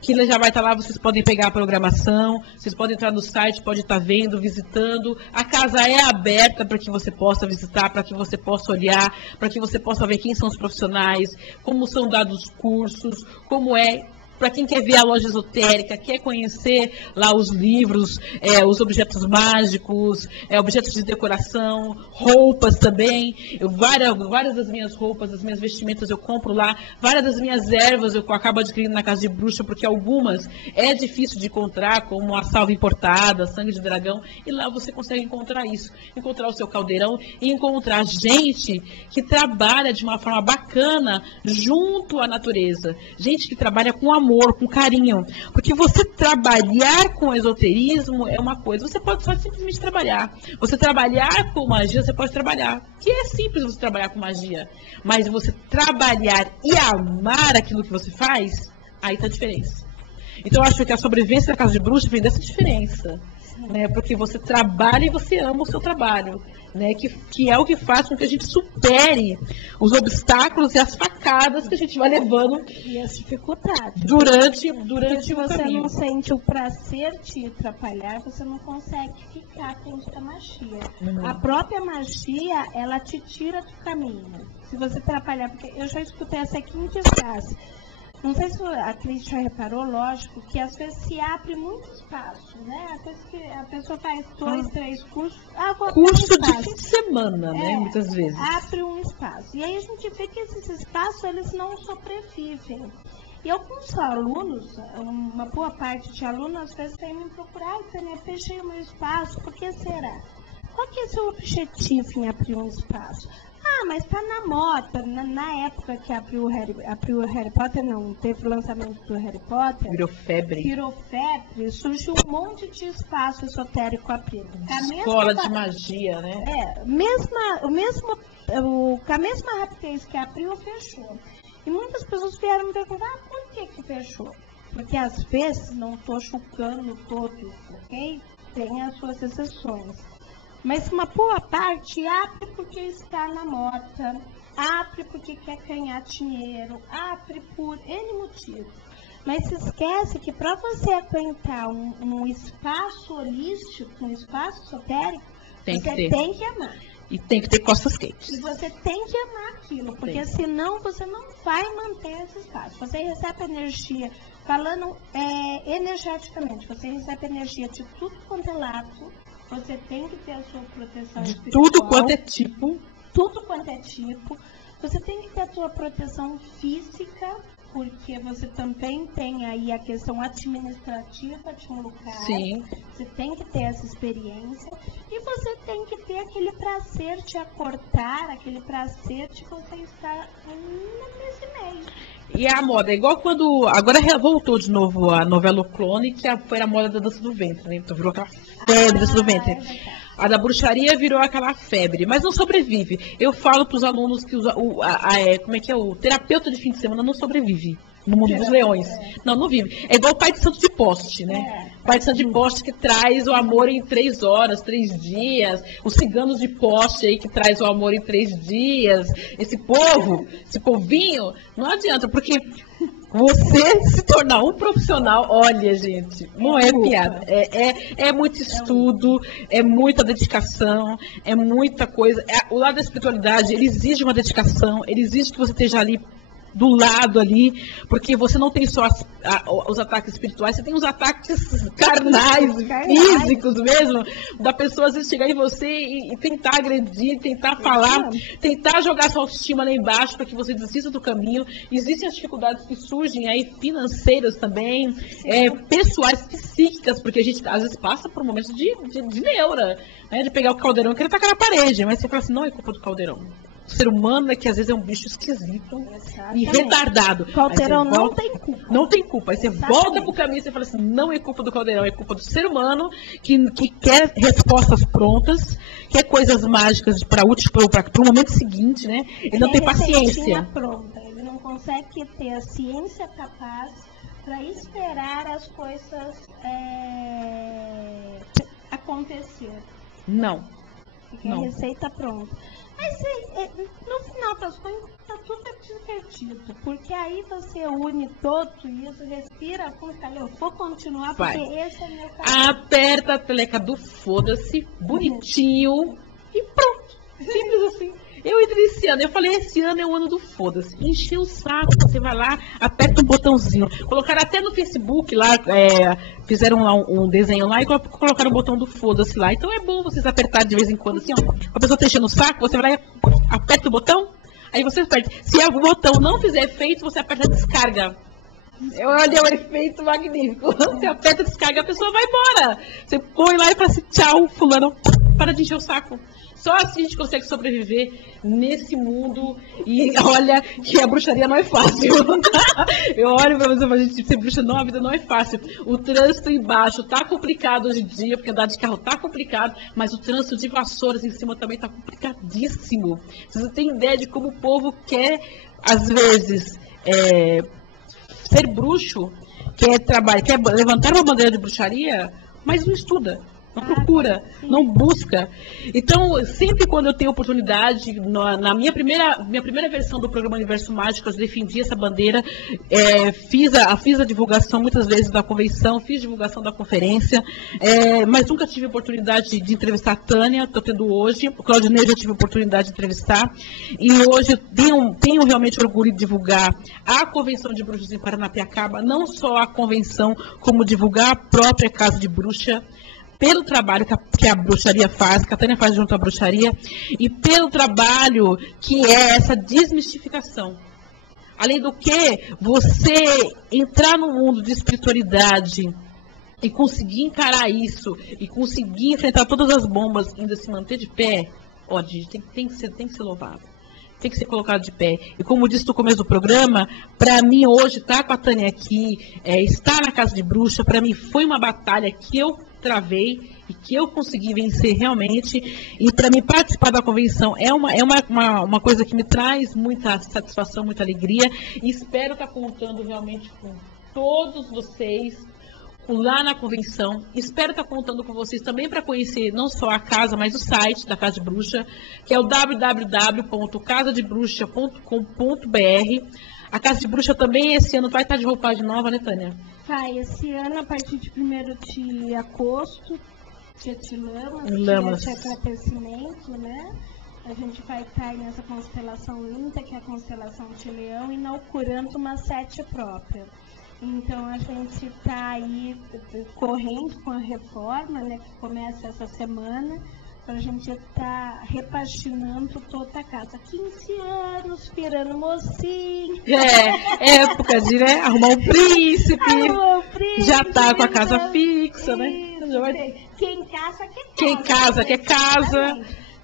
que já vai estar lá, vocês podem pegar a programação, vocês podem entrar no site, pode estar vendo, visitando. A casa é aberta para que você possa visitar, para que você possa olhar, para que você possa ver quem são os profissionais, como são dados os cursos, como é. Para quem quer ver a loja esotérica, quer conhecer lá os livros, os objetos mágicos, objetos de decoração, roupas também. Várias das minhas roupas, das minhas vestimentas eu compro lá. Várias das minhas ervas eu acabo adquirindo na Casa de Bruxa, porque algumas é difícil de encontrar, como a salva importada, sangue de dragão. E lá você consegue encontrar isso. Encontrar o seu caldeirão e encontrar gente que trabalha de uma forma bacana junto à natureza. Gente que trabalha com amor, com carinho. Porque você trabalhar com esoterismo é uma coisa. Você pode só simplesmente trabalhar. Você trabalhar com magia, você pode trabalhar. Que é simples você trabalhar com magia. Mas você trabalhar e amar aquilo que você faz, aí está a diferença. Então, eu acho que a sobrevivência da Casa de Bruxa vem dessa diferença. Né? Porque você trabalha e você ama o seu trabalho. Né, que é o que faz com que a gente supere os obstáculos e as facadas que a gente vai levando e as dificuldades. Durante se o você caminho. não sente o prazer de atrapalhar, você não consegue ficar frente da magia. A própria magia, ela te tira do caminho. Se você atrapalhar, porque eu já escutei a seguinte frase. Não sei se a Cris já reparou, lógico, que às vezes se abre muito espaço, né? Às vezes que a pessoa faz 2, 3 cursos. Curso de fim de semana, né? Muitas vezes. Abre um espaço. E aí a gente vê que esses espaços, eles não sobrevivem. E alguns alunos, uma boa parte de alunos, às vezes vem me procurar, eu fechei o meu espaço, por que será? Qual que é o seu objetivo em abrir um espaço? Mas está na moda. Na época que abriu o Harry Potter, não teve o lançamento do Harry Potter. Virou febre, surgiu um monte de espaço esotérico abrindo. Escola de magia, né? Com a mesma rapidez que abriu, fechou. E muitas pessoas vieram me perguntar, por que fechou? Porque às vezes, não estou julgando todos, ok? Tem as suas exceções. Mas uma boa parte abre porque está na moda, abre porque quer ganhar dinheiro, abre por N motivos. Mas se esquece que para você aguentar um espaço holístico, um espaço esotérico, você tem que amar. E tem que ter costas quentes. E você tem que amar aquilo, porque senão você não vai manter esse espaço. Você recebe energia, falando energeticamente, você recebe energia de tudo quanto é lado. Você tem que ter a sua proteção espiritual. Tudo quanto é tipo. Tudo quanto é tipo. Você tem que ter a sua proteção física, porque você também tem aí a questão administrativa de um lugar. Sim. Você tem que ter essa experiência. E você tem que ter aquele prazer de acordar, aquele prazer de você estar nesse meio. E a moda, é igual quando... Agora voltou de novo a novela O Clone, que foi a moda da dança do ventre, né? Então virou aquela febre da dança do ventre. A da bruxaria virou aquela febre, mas não sobrevive. Eu falo para os alunos que o terapeuta de fim de semana não sobrevive no mundo dos leões. Não vive. É igual o pai de santo de poste, né? Pai de santo de poste que traz o amor em 3 horas, 3 dias. Os ciganos de poste aí que traz o amor em 3 dias. Esse povinho, não adianta, porque você se tornar um profissional, olha, gente, não é piada. É muito estudo, é muita dedicação, é muita coisa. O lado da espiritualidade, ele exige uma dedicação, ele exige que você esteja ali do lado ali, porque você não tem só os ataques espirituais, você tem os ataques carnais, físicos mesmo, da pessoa às vezes chegar em você e tentar agredir, tentar falar, tentar jogar sua autoestima lá embaixo para que você desista do caminho. Existem as dificuldades que surgem aí, financeiras também, pessoais, psíquicas, porque a gente às vezes passa por momentos de neura, né, de pegar o caldeirão e querer tacar na parede, mas você fala assim, não é culpa do caldeirão. O ser humano é que às vezes é um bicho esquisito e retardado. O caldeirão não tem culpa. Não tem culpa. Aí você volta pro caminho e você fala assim, não é culpa do caldeirão, é culpa do ser humano que quer respostas prontas, quer coisas mágicas para o momento seguinte, né? Ele não tem paciência. Pronta. Ele não consegue ter a ciência capaz para esperar as coisas acontecer. Não. que é receita pronta. Mas no final das contas tá tudo divertido, porque aí você une todo isso, respira fundo, eu vou continuar, porque esse é meu caminho. Aperta a teleca do foda-se, bonitinho, e pronto. Simples assim. Eu entrei esse ano, eu falei, esse ano é o ano do foda-se. Encheu o saco, você vai lá, aperta um botãozinho. Colocaram até no Facebook lá, fizeram lá um desenho lá e colocaram o botão do foda-se lá. Então é bom vocês apertarem de vez em quando, assim, ó. A pessoa tá enchendo o saco, você vai lá e aperta o botão, aí você aperta. Se o botão não fizer efeito, você aperta a descarga. Olha, o efeito magnífico. Você aperta a descarga, a pessoa vai embora. Você põe lá e fala assim, tchau, fulano, para de encher o saco. Só assim a gente consegue sobreviver nesse mundo. E olha que a bruxaria não é fácil. Eu olho para você e falo, gente, ser bruxa não, a vida não é fácil. O trânsito embaixo tá complicado hoje em dia, porque andar de carro tá complicado, mas o trânsito de Vassouras em cima também tá complicadíssimo. Vocês têm ideia de como o povo quer, às vezes, ser bruxo, quer levantar uma bandeira de bruxaria, mas não estuda. Não procura, não busca. Então, sempre quando eu tenho oportunidade, na minha primeira versão do programa Universo Mágico, eu defendi essa bandeira, fiz a divulgação muitas vezes da convenção, fiz divulgação da conferência, mas nunca tive oportunidade de entrevistar a Tânia, estou tendo hoje, o Claudinei eu já tive oportunidade de entrevistar, e hoje eu tenho realmente orgulho de divulgar a Convenção de Bruxas em Paranapiacaba, não só a convenção, como divulgar a própria Casa de Bruxa, pelo trabalho que a bruxaria faz, que a Tânia faz junto à bruxaria, e pelo trabalho que é essa desmistificação. Além do que, você entrar no mundo de espiritualidade e conseguir encarar isso, e conseguir enfrentar todas as bombas e ainda se manter de pé, ó, gente, tem que ser louvado. Tem que ser colocado de pé. E como eu disse no começo do programa, para mim hoje estar com a Tânia aqui, estar na Casa de Bruxa, para mim foi uma batalha que eu travei e que eu consegui vencer realmente. E para mim participar da convenção é uma coisa que me traz muita satisfação, muita alegria. E espero estar contando realmente com todos vocês lá na convenção. Espero estar contando com vocês também para conhecer não só a casa, mas o site da Casa de Bruxa, que é o www.casadebruxa.com.br. A Casa de Bruxa também esse ano vai estar de roupagem nova, né, Tânia? Vai, esse ano, a partir de 1º de agosto, dia de Lamas, dia de agradecimento, né? A gente vai estar aí nessa constelação linda, que é a constelação de Leão, inaugurando uma sete própria. Então, a gente está aí correndo com a reforma, né, que começa essa semana, para a gente estar repaginando toda a casa. 15 anos, virando mocinho. Época de, né, arrumar um príncipe. Arrumar um príncipe. Já está com a casa fixa, né? Quem casa, quer casa. Quem casa, quer casa.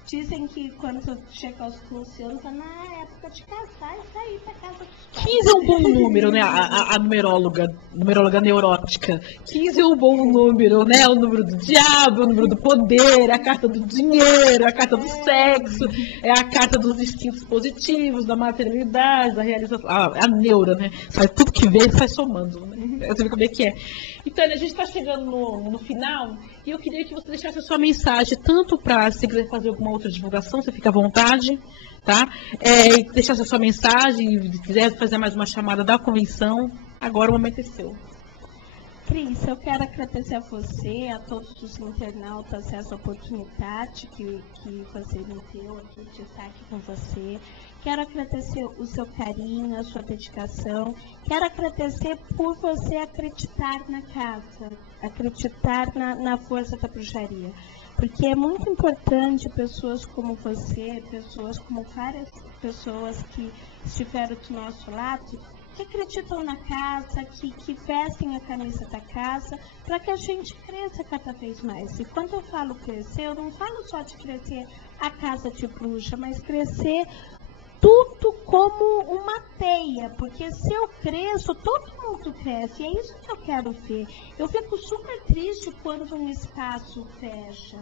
Dizem que quando chega aos 15 anos, na época de casar e sair para casa dos pais. 15 é um bom número, né? A numeróloga neurótica. 15 é um bom número, né? O número do diabo, o número do poder, a carta do dinheiro, a carta do sexo, é a carta dos instintos positivos, da materialidade, da realização. A neura, né? Sai tudo que vem, sai somando. Né? Você vê como é que é. Então, a gente está chegando no final e eu queria que você deixasse a sua mensagem, tanto para, se quiser fazer alguma outra divulgação, você fica à vontade, tá? Deixasse a sua mensagem, se quiser fazer mais uma chamada da convenção, agora o momento é seu. Cris, eu quero agradecer a você, a todos os internautas, essa oportunidade que você me deu aqui de estar aqui com você. Quero agradecer o seu carinho, a sua dedicação. Quero agradecer por você acreditar na casa, acreditar na força da bruxaria. Porque é muito importante pessoas como você, pessoas como várias pessoas que estiveram do nosso lado, que acreditam na casa, que vestem a camisa da casa, para que a gente cresça cada vez mais. E quando eu falo crescer, eu não falo só de crescer a casa de bruxa, mas crescer tudo como uma teia, porque se eu cresço, todo mundo cresce, e é isso que eu quero ver. Eu fico super triste quando um espaço fecha,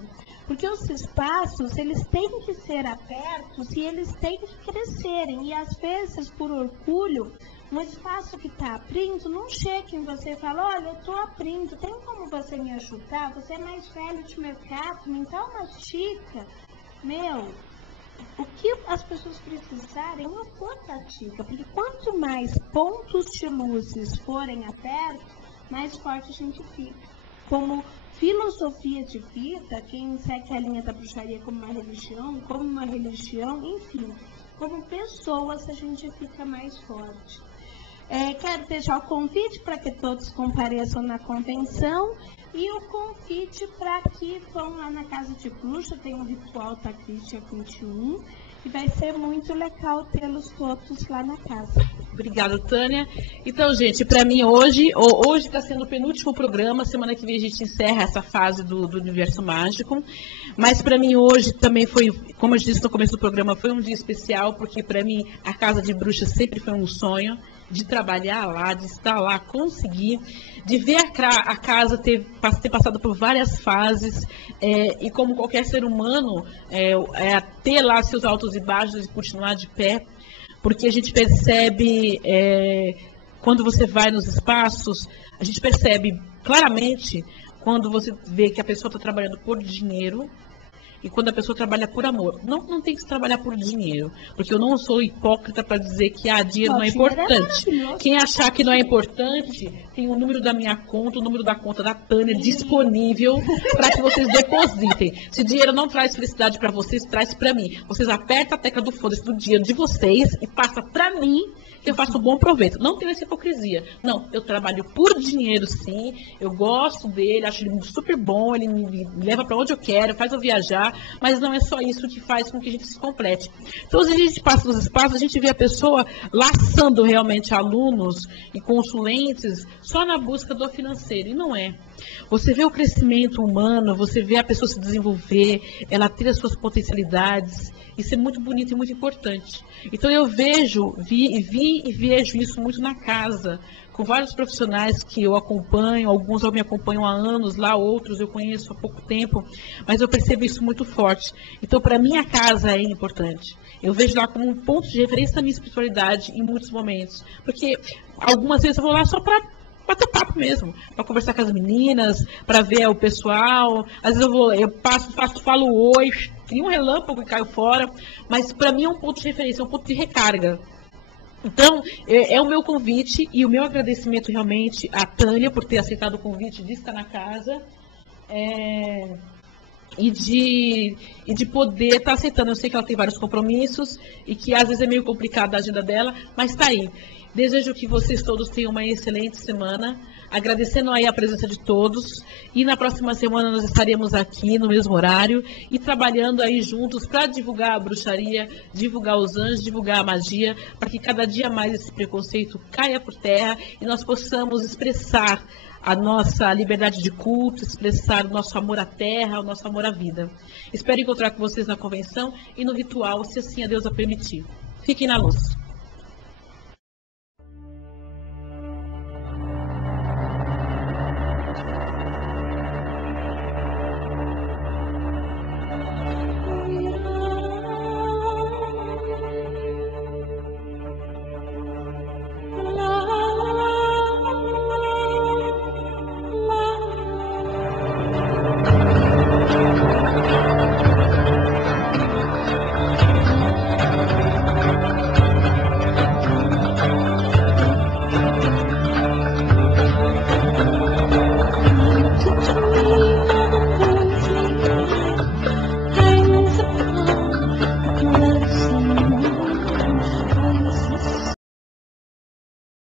porque os espaços, eles têm que ser abertos e eles têm que crescerem, e às vezes, por orgulho, um espaço que está abrindo, não chega em você e fala, olha, eu estou abrindo, tem como você me ajudar? Você é mais velho de mercado, me dá uma dica. o que as pessoas precisarem, eu for pratica, porque quanto mais pontos de luzes forem abertos, mais forte a gente fica. Como filosofia de vida, quem segue a linha da bruxaria como uma religião, enfim, como pessoas a gente fica mais forte. Quero deixar o convite para que todos compareçam na convenção e o convite para que vão lá na Casa de Bruxa, tem um ritual da Cris 21, e vai ser muito legal tê-los todos lá na casa. Obrigada, Tânia. Então, gente, para mim hoje está sendo o penúltimo programa, semana que vem a gente encerra essa fase do Universo Mágico, mas para mim hoje também foi, como eu disse no começo do programa, foi um dia especial, porque para mim a Casa de Bruxas sempre foi um sonho, de trabalhar lá, de estar lá, conseguir, de ver a casa ter passado por várias fases, e como qualquer ser humano, ter lá seus altos e baixos e continuar de pé, porque a gente percebe, quando você vai nos espaços, a gente percebe claramente quando você vê que a pessoa está trabalhando por dinheiro, e quando a pessoa trabalha por amor. Não tem que se trabalhar por dinheiro, porque eu não sou hipócrita para dizer que dinheiro não é importante. Quem achar que não é importante, tem o número da minha conta, o número da conta da Tânia disponível para que vocês depositem. Se dinheiro não traz felicidade para vocês, traz para mim. Vocês apertam a tecla do foda-se do dinheiro de vocês e passa para mim, que eu faço um bom proveito. Não tenho essa hipocrisia. Não, eu trabalho por dinheiro, sim. Eu gosto dele, acho ele super bom, ele me leva para onde eu quero, faz eu viajar, mas não é só isso que faz com que a gente se complete. Então, se a gente passa nos espaços, a gente vê a pessoa laçando realmente alunos e consulentes só na busca do financeiro, e não é. Você vê o crescimento humano, você vê a pessoa se desenvolver, ela ter as suas potencialidades. Isso é muito bonito e muito importante. Então eu vi e vejo isso muito na casa, com vários profissionais que eu acompanho, alguns me acompanham há anos, lá outros eu conheço há pouco tempo, mas eu percebo isso muito forte. Então para mim a casa é importante. Eu vejo lá como um ponto de referência da minha espiritualidade em muitos momentos, porque algumas vezes eu vou lá só para bater papo mesmo, para conversar com as meninas, para ver o pessoal. Às vezes falo oi, cria um relâmpago e caio fora, mas para mim é um ponto de referência, é um ponto de recarga. Então, é o meu convite e o meu agradecimento realmente à Tânia por ter aceitado o convite de estar na casa e de poder estar aceitando. Eu sei que ela tem vários compromissos e que às vezes é meio complicado a agenda dela, mas está aí. Desejo que vocês todos tenham uma excelente semana, agradecendo aí a presença de todos, e na próxima semana nós estaremos aqui no mesmo horário e trabalhando aí juntos para divulgar a bruxaria, divulgar os anjos, divulgar a magia, para que cada dia mais esse preconceito caia por terra e nós possamos expressar a nossa liberdade de culto, expressar o nosso amor à terra, o nosso amor à vida. Espero encontrar com vocês na convenção e no ritual, se assim a Deus a permitir. Fiquem na luz.